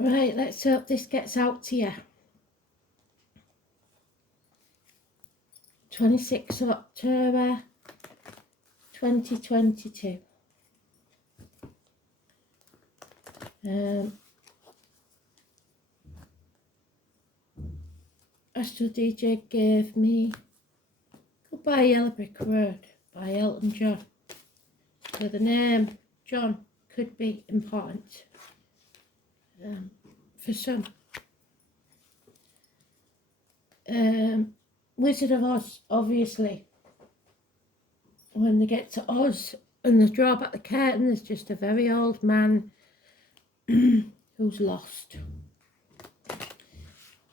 Right, let's hope this gets out to you. 26th of October 2022. Astro DJ gave me Goodbye Yellow Brick Road by Elton John. So the name John could be important for some. Wizard of Oz, obviously. When they get to Oz and they draw back the curtain, there's just a very old man who's lost.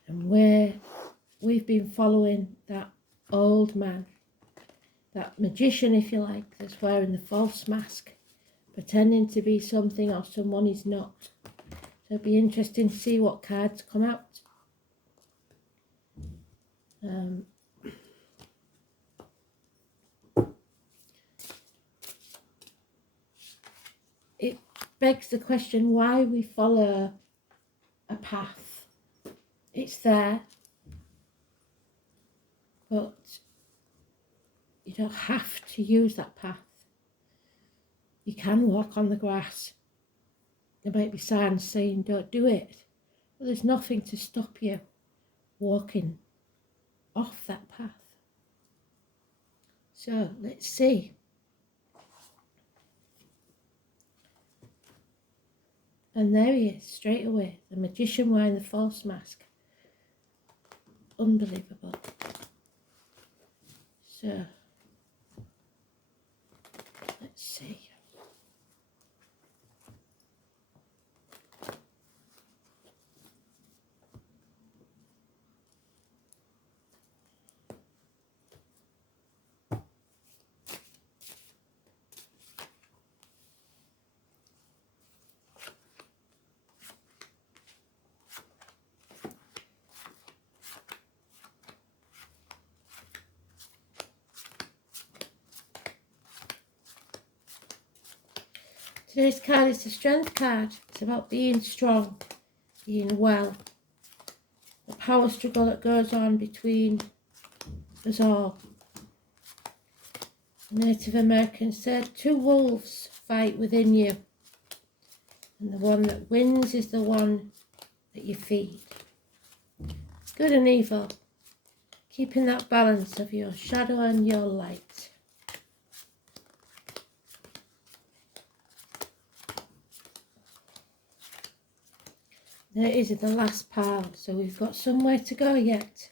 And we've been following that old man, that magician, if you like, that's wearing the false mask, pretending to be something or someone he's not. So it'll be interesting to see what cards come out. It begs the question why we follow a path. It's there, but you don't have to use that path. You can walk on the grass. There might be signs saying don't do it, but there's nothing to stop you walking off that path. So let's see. And there he is, straight away, the magician wearing the false mask. Unbelievable. So let's see. Today's card is the Strength card. It's about being strong, being well. The power struggle that goes on between us all. The Native Americans said 2 wolves fight within you. And the one that wins is the one that you feed. Good and evil. Keeping that balance of your shadow and your light. There it is at the last pile, so we've got somewhere to go yet.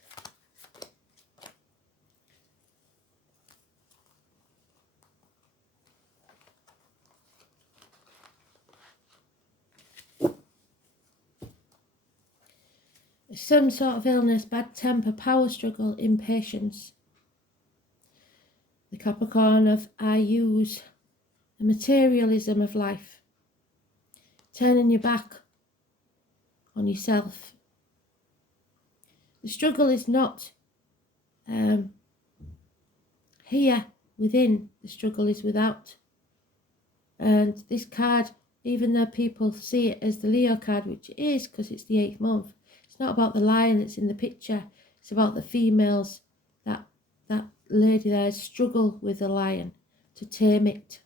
Some sort of illness, bad temper, power struggle, impatience. The Capricorn of I use, the materialism of life. Turning your back on yourself. The struggle is not here within, the struggle is without. And this card, even though people see it as the Leo card, which it is because it's the 8th month, it's not about the lion that's in the picture, it's about the females, that lady there struggle with the lion to tame it.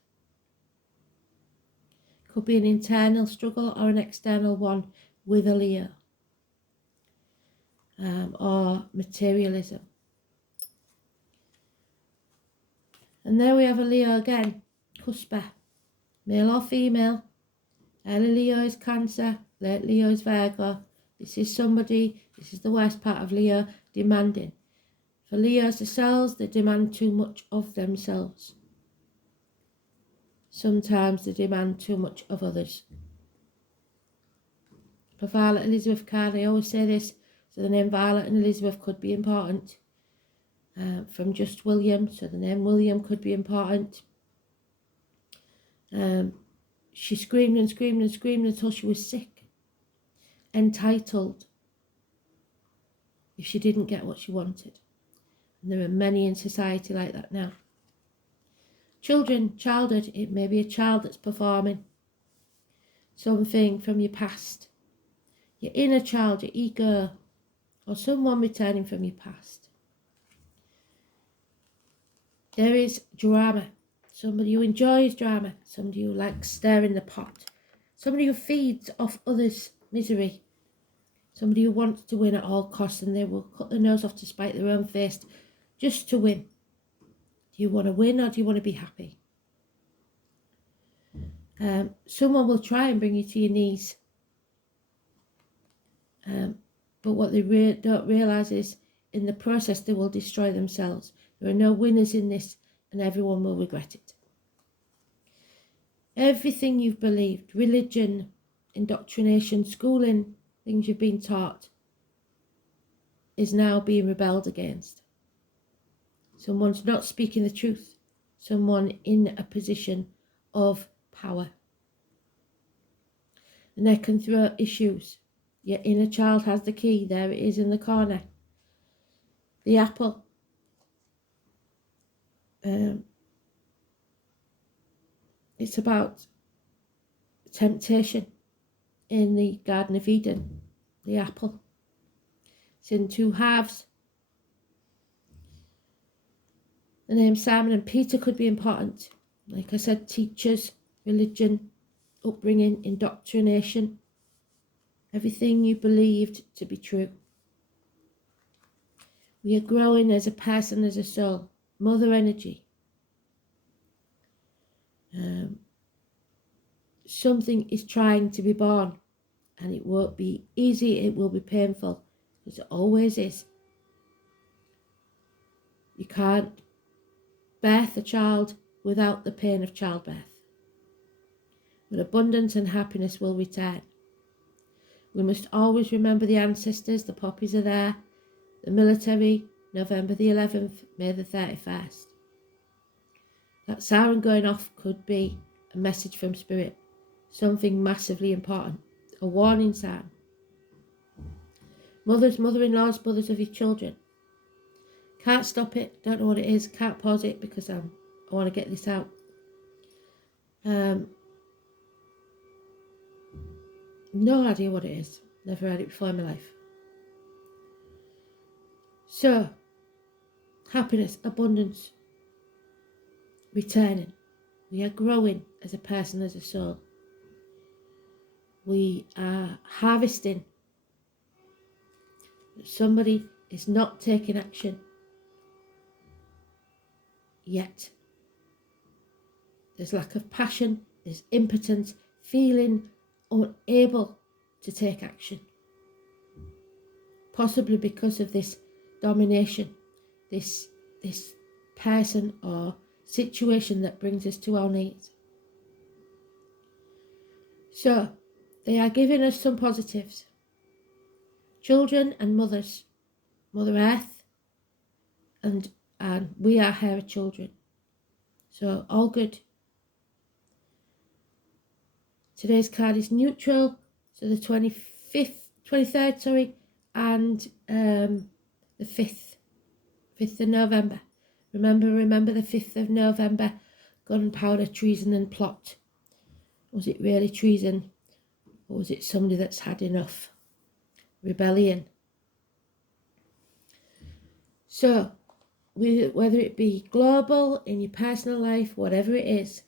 Could be an internal struggle or an external one with a Leo, or materialism. And there we have a Leo again, cusper, male or female. Early Leo is Cancer, late Leo is Virgo. This is somebody, this is the worst part of Leo, demanding. For Leos themselves, they demand too much of themselves. Sometimes they demand too much of others. For Violet Elizabeth card, I always say this, so the name Violet and Elizabeth could be important. From just William, so the name William could be important. She screamed and screamed and screamed until she was sick. Entitled. If she didn't get what she wanted. And there are many in society like that now. Children, childhood, it may be a child that's performing something from your past. your inner child, your ego, or someone returning from your past. There is drama. Somebody who enjoys drama, somebody who likes stirring the pot, somebody who feeds off others' misery, somebody who wants to win at all costs, and they will cut their nose off to spite their own face just to win. Do you want to win, or do you want to be happy? Someone will try and bring you to your knees, but what they don't realise is in the process they will destroy themselves. There are no winners in this, and everyone will regret it. Everything you've believed, religion, indoctrination, schooling, things you've been taught, is now being rebelled against. Someone's not speaking the truth. Someone in a position of power. And they can throw issues. Your inner child has the key. There it is in the corner. The apple. It's about temptation in the Garden of Eden. The apple. It's in two halves. The name Simon and Peter could be important. Like I said, teachers, religion, upbringing, indoctrination. Everything you believed to be true. We are growing as a person, as a soul. Mother energy. Something is trying to be born, and it won't be easy, it will be painful, because it always is. You can't birth a child without the pain of childbirth. But abundance and happiness will return. We must always remember the ancestors. The poppies are there. The military, November the 11th, May the 31st. That siren going off could be a message from Spirit. Something massively important. A warning sign. Mothers, mother-in-laws, mothers of your children. Can't stop it. Don't know what it is. Can't pause it because I want to get this out. No idea what it is. Never had it before in my life. So, happiness, abundance, returning. We are growing as a person, as a soul. We are harvesting. Somebody is not taking action yet. There's lack of passion, there's impotence, feeling unable to take action. Possibly because of this domination, this person or situation that brings us to our knees. So, they are giving us some positives. Children and mothers, Mother Earth, and we are her children. So, all good. Today's card is neutral, so the 23rd, and the 5th of November. Remember the 5th of November, gunpowder, treason and plot. Was it really treason, or was it somebody that's had enough? Rebellion. So, whether it be global, in your personal life, whatever it is,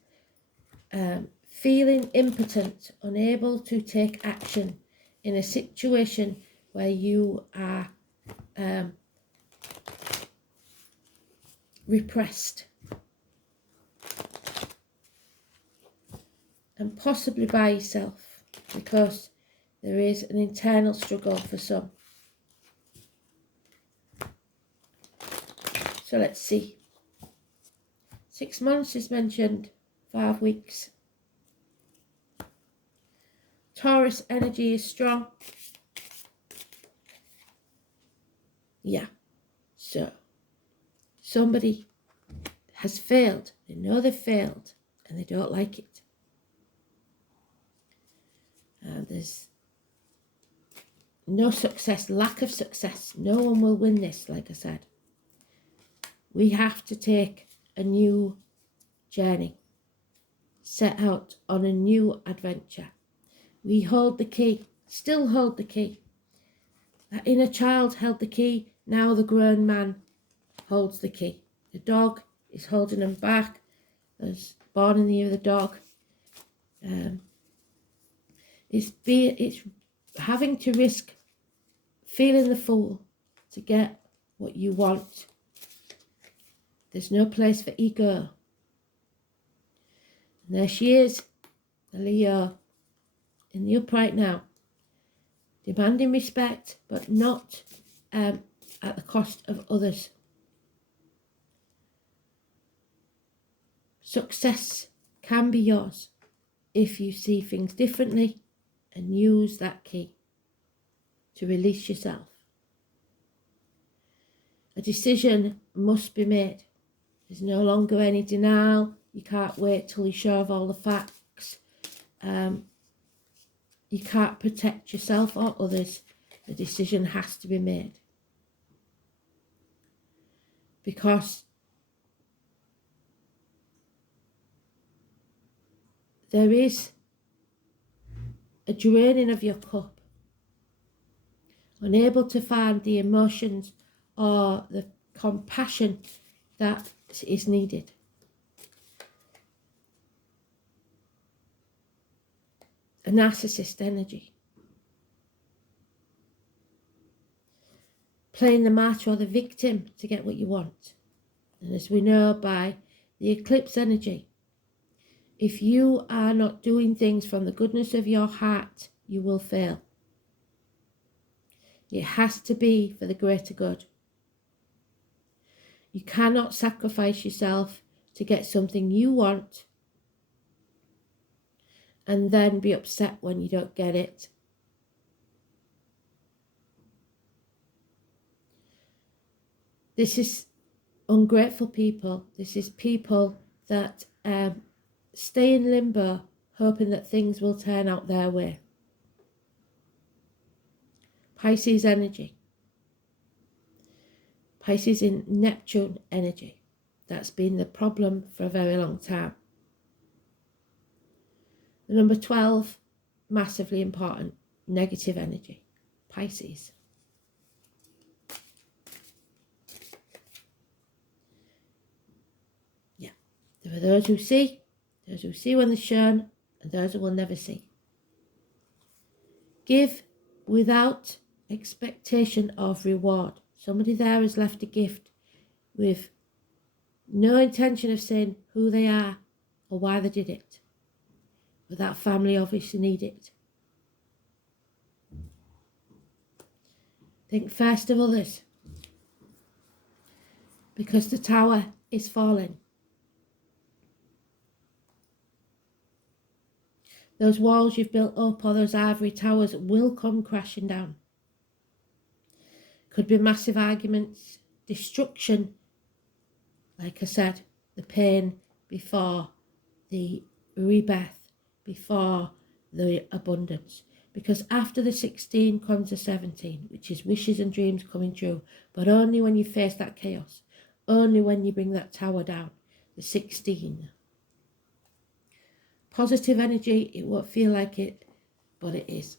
feeling impotent, unable to take action in a situation where you are repressed, and possibly by yourself, because there is an internal struggle for some. So let's see. 6 months is mentioned, 5 weeks. Taurus energy is strong. Yeah. So, somebody has failed. They know they've failed and they don't like it. There's no success, lack of success. No one will win this, like I said. We have to take a new journey, set out on a new adventure. We hold the key. still hold the key. That inner child held the key, now the grown man holds the key. The dog is holding him back, as born in the year of the dog. It's having to risk feeling the fool to get what you want. There's no place for ego. And there she is, the Leo, in the upright now, demanding respect, but not at the cost of others. Success can be yours if you see things differently and use that key to release yourself. A decision must be made. There's no longer any denial. You can't wait till you're sure of all the facts. You can't protect yourself or others. The decision has to be made. Because there is a draining of your cup, unable to find the emotions or the compassion that is needed. A narcissist energy. Playing the martyr or the victim to get what you want. And as we know by the eclipse energy, if you are not doing things from the goodness of your heart, you will fail. It has to be for the greater good. You cannot sacrifice yourself to get something you want and then be upset when you don't get it. This is ungrateful people. This is people that stay in limbo, hoping that things will turn out their way. Pisces energy. Pisces in Neptune energy. That's been the problem for a very long time. The number 12, massively important, negative energy. Pisces. Yeah, there are those who see when they're shown, and those who will never see. Give without expectation of reward. Somebody there has left a gift with no intention of saying who they are or why they did it. But that family obviously need it. Think first of others. Because the tower is falling. Those walls you've built up or those ivory towers will come crashing down. Could be massive arguments, destruction, like I said, the pain before the rebirth, before the abundance. Because after the 16 comes the 17, which is wishes and dreams coming true, but only when you face that chaos, only when you bring that tower down, the 16. Positive energy, it won't feel like it, but it is.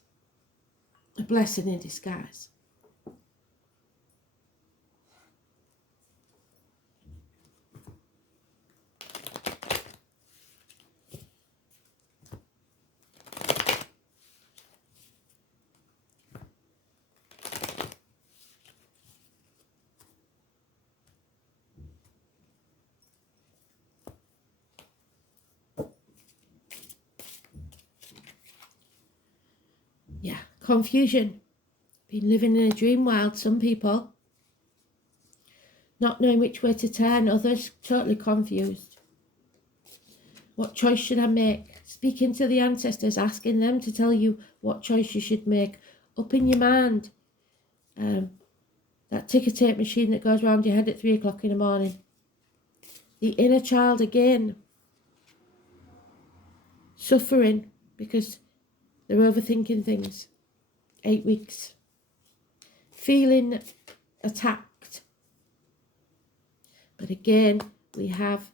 A blessing in disguise. Yeah, confusion. Been living in a dream world, some people. Not knowing which way to turn, others totally confused. What choice should I make? Speaking to the ancestors, asking them to tell you what choice you should make. Up in your mind. That ticker tape machine that goes round your head at 3 o'clock in the morning. The inner child again. Suffering because they're overthinking things. 8 weeks. Feeling attacked. But again, we have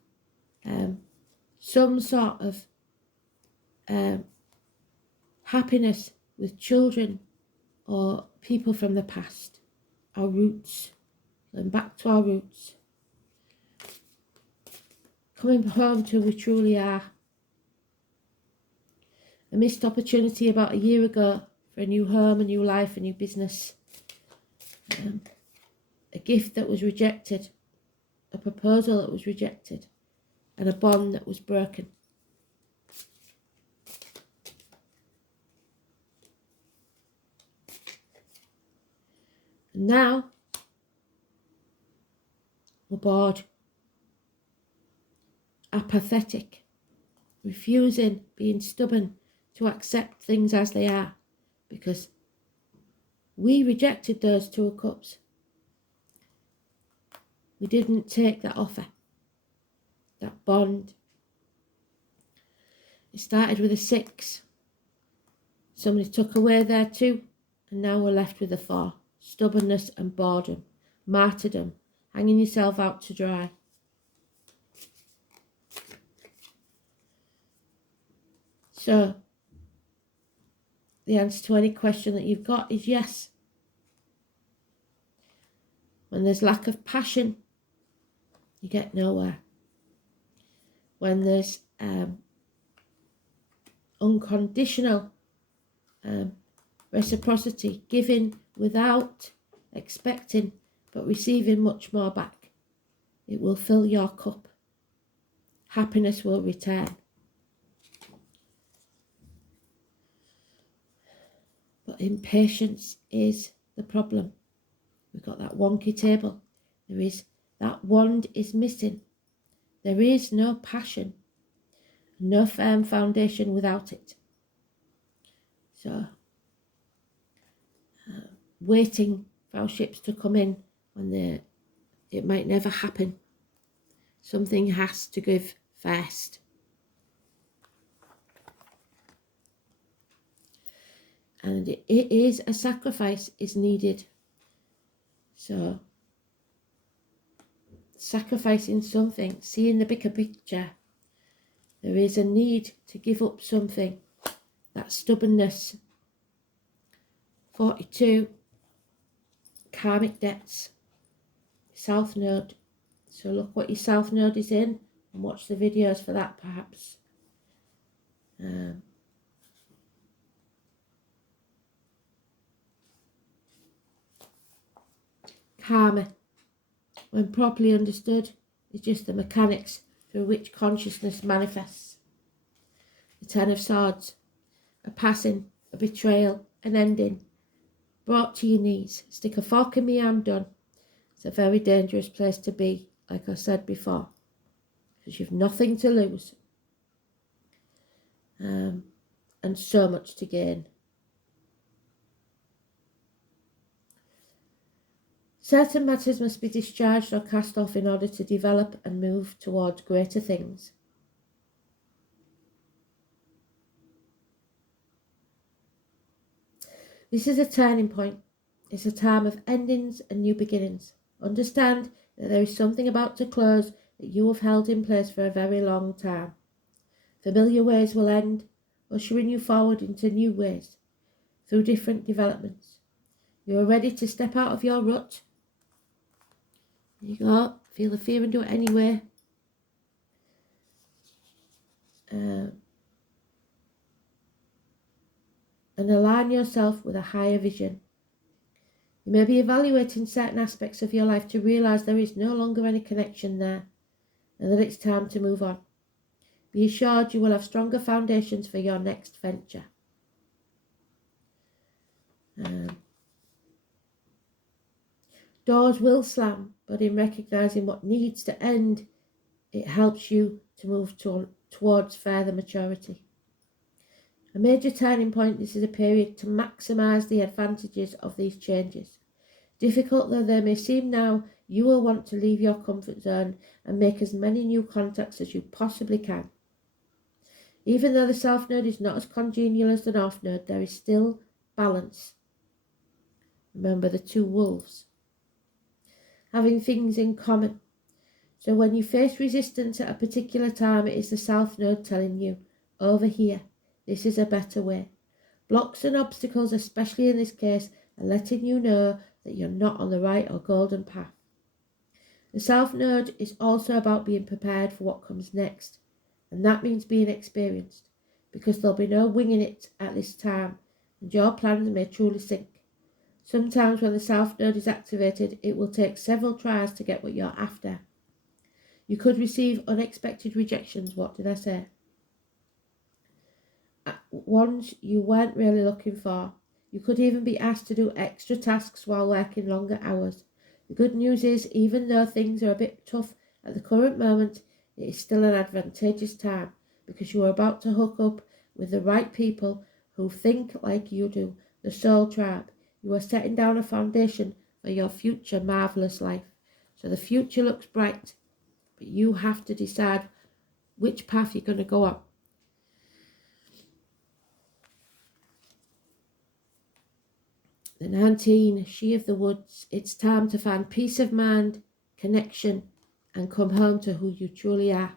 some sort of happiness with children or people from the past, our roots, going back to our roots, coming home to who we truly are. A missed opportunity about a year ago for a new home, a new life, a new business. A gift that was rejected, a proposal that was rejected, and a bond that was broken. And now we're bored, apathetic, refusing, being stubborn to accept things as they are, because we rejected those 2 of Cups. We didn't take that offer, that bond. It started with a 6. Somebody took away their 2, and now we're left with a 4. Stubbornness and boredom, martyrdom, hanging yourself out to dry. So, the answer to any question that you've got is yes. When there's lack of passion, you get nowhere. When there's unconditional reciprocity, giving without expecting but receiving much more back, it will fill your cup. Happiness will return. But impatience is the problem. We've got that wonky table. That wand is missing. There is no passion, no firm foundation without it. So, waiting for our ships to come in when it might never happen. Something has to give first. And it is a sacrifice is needed. So, sacrificing something, seeing the bigger picture. There is a need to give up something. That stubbornness. 42. Karmic debts. South Node. So look what your South Node is in and watch the videos for that perhaps. Karma, when properly understood, is just the mechanics through which consciousness manifests. The 10 of Swords, a passing, a betrayal, an ending, brought to your knees. Stick a fork in me, I'm done. It's a very dangerous place to be, like I said before, because you've nothing to lose and so much to gain. Certain matters must be discharged or cast off in order to develop and move towards greater things. This is a turning point. It's a time of endings and new beginnings. Understand that there is something about to close that you have held in place for a very long time. Familiar ways will end, ushering you forward into new ways, through different developments. You are ready to step out of your rut. There you go. Feel the fear and do it anyway. And align yourself with a higher vision. You may be evaluating certain aspects of your life to realise there is no longer any connection there and that it's time to move on. Be assured you will have stronger foundations for your next venture. Doors will slam, but in recognising what needs to end, it helps you to move towards further maturity. A major turning point, this is a period to maximise the advantages of these changes. Difficult though they may seem now, you will want to leave your comfort zone and make as many new contacts as you possibly can. Even though the South Node is not as congenial as the North Node, there is still balance. Remember the 2 wolves. Having things in common. So when you face resistance at a particular time, it is the South Node telling you, over here, this is a better way. Blocks and obstacles, especially in this case, are letting you know that you're not on the right or golden path. The South Node is also about being prepared for what comes next, and that means being experienced, because there'll be no winging it at this time, and your plans may truly sink. Sometimes when the South Node is activated, it will take several tries to get what you're after. You could receive unexpected rejections. What did I say? Ones you weren't really looking for. You could even be asked to do extra tasks while working longer hours. The good news is, even though things are a bit tough at the current moment, it is still an advantageous time, because you are about to hook up with the right people who think like you do, the soul tribe. You are setting down a foundation for your future marvellous life. So the future looks bright, but you have to decide which path you're going to go on. The 19, She of the Woods. It's time to find peace of mind, connection, and come home to who you truly are.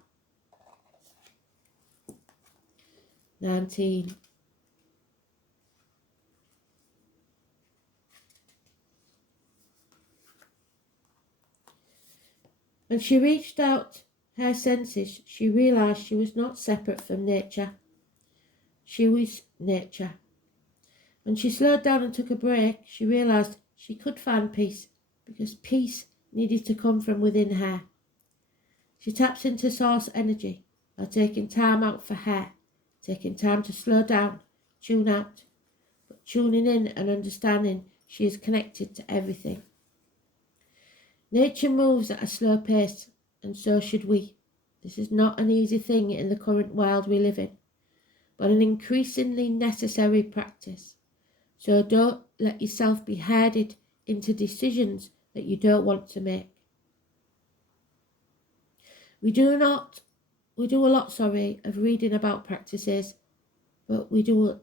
19. When she reached out her senses, she realised she was not separate from nature. She was nature. When she slowed down and took a break, she realised she could find peace, because peace needed to come from within her. She taps into source energy by taking time out for her, taking time to slow down, tune out, but tuning in and understanding she is connected to everything. Nature moves at a slow pace, and so should we. This is not an easy thing in the current world we live in, but an increasingly necessary practice. So don't let yourself be herded into decisions that you don't want to make. We do a lot, of reading about practices, but we do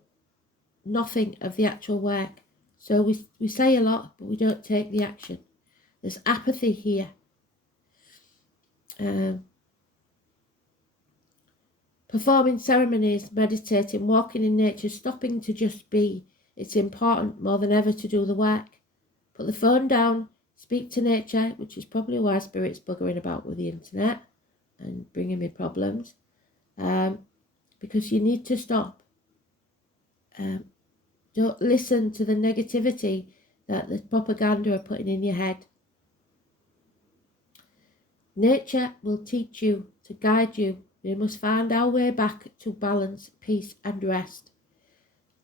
nothing of the actual work. So we say a lot, but we don't take the action. There's apathy here. Performing ceremonies, meditating, walking in nature, stopping to just be. It's important more than ever to do the work. Put the phone down, speak to nature, which is probably why Spirit's buggering about with the internet and bringing me problems. Because you need to stop. Don't listen to the negativity that the propaganda are putting in your head. Nature will teach you, to guide you. We must find our way back to balance, peace and rest.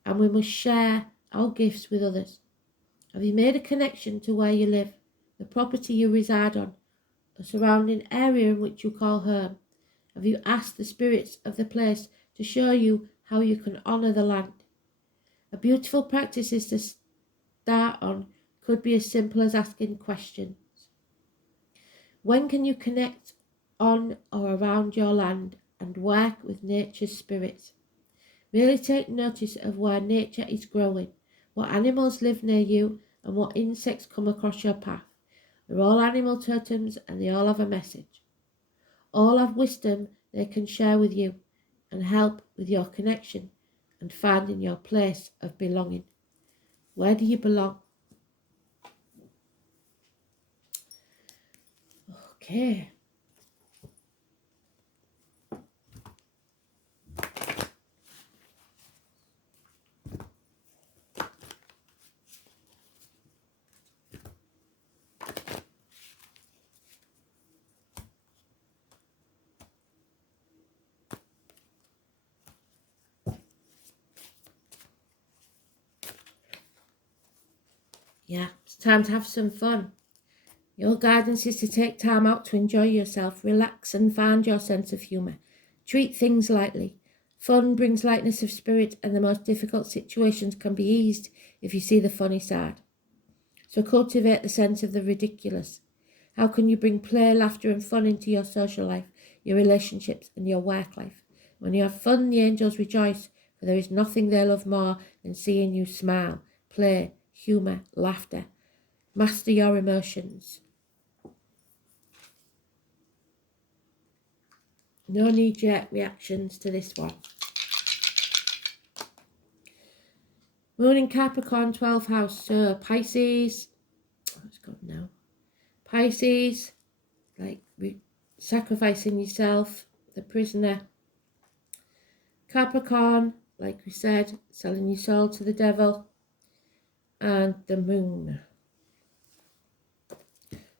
And we must share our gifts with others. Have you made a connection to where you live, the property you reside on, the surrounding area in which you call home? Have you asked the spirits of the place to show you how you can honour the land? A beautiful practice is to start on could be as simple as asking questions. When can you connect on or around your land and work with nature's spirits? Really take notice of where nature is growing, what animals live near you, and what insects come across your path. They're all animal totems and they all have a message. All have wisdom they can share with you and help with your connection and finding your place of belonging. Where do you belong? Okay. Yeah, it's time to have some fun. Your guidance is to take time out to enjoy yourself, relax and find your sense of humour. Treat things lightly. Fun brings lightness of spirit, and the most difficult situations can be eased if you see the funny side. So cultivate the sense of the ridiculous. How can you bring play, laughter and fun into your social life, your relationships and your work life? When you have fun, the angels rejoice, for there is nothing they love more than seeing you smile, play, humour, laughter. Master your emotions. No knee-jerk reactions to this one. Moon in Capricorn, 12th house. So Pisces, it's gone now. Pisces, like sacrificing yourself, the prisoner. Capricorn, like we said, selling your soul to the devil. And the moon.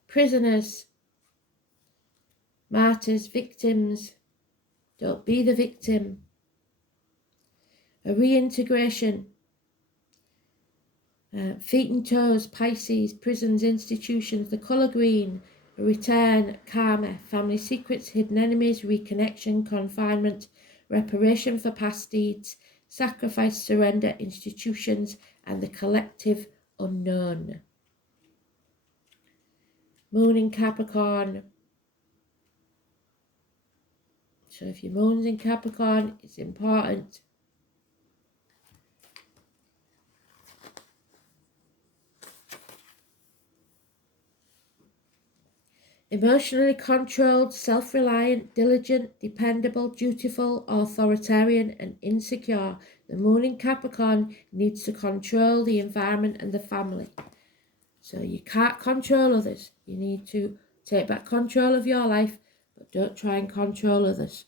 Prisoners, martyrs, victims. Don't be the victim. A reintegration. Feet and toes, Pisces, prisons, institutions, the colour green. A return, karma, family secrets, hidden enemies, reconnection, confinement, reparation for past deeds, sacrifice, surrender, institutions, and the collective unknown. Moon in Capricorn. So if your moon's in Capricorn, it's important. Emotionally controlled, self-reliant, diligent, dependable, dutiful, authoritarian, and insecure. The moon in Capricorn needs to control the environment and the family. So you can't control others. You need to take back control of your life, but don't try and control others.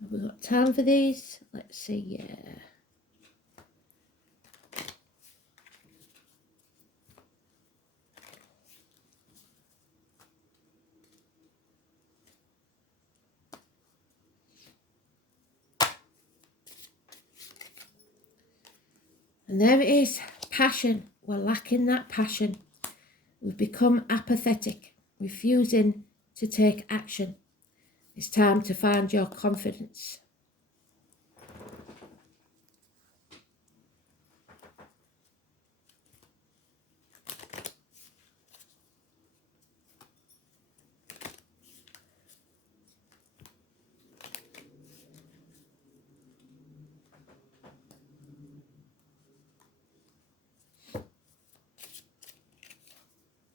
Have we got time for these? Let's see, yeah. And there it is, passion. We're lacking that passion. We've become apathetic, refusing to take action. It's time to find your confidence.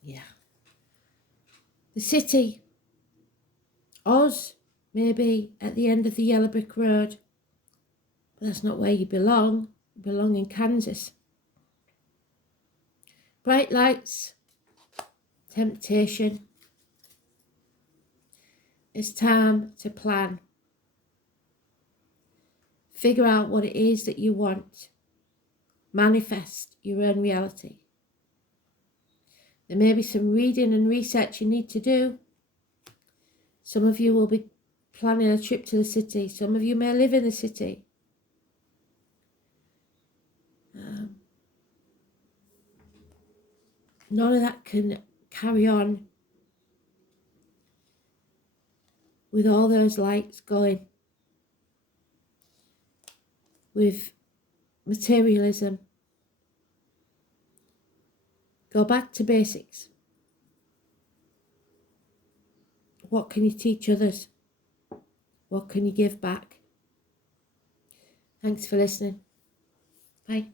Yeah. The city, Oz, maybe at the end of the yellow brick road, but that's not where you belong. You belong in Kansas. Bright lights, temptation. It's time to plan. Figure out what it is that you want. Manifest your own reality. There may be some reading and research you need to do. Some of you will be planning a trip to the city. Some of you may live in the city. None of that can carry on with all those lights going, with materialism. Go back to basics. What can you teach others? What can you give back? Thanks for listening. Bye.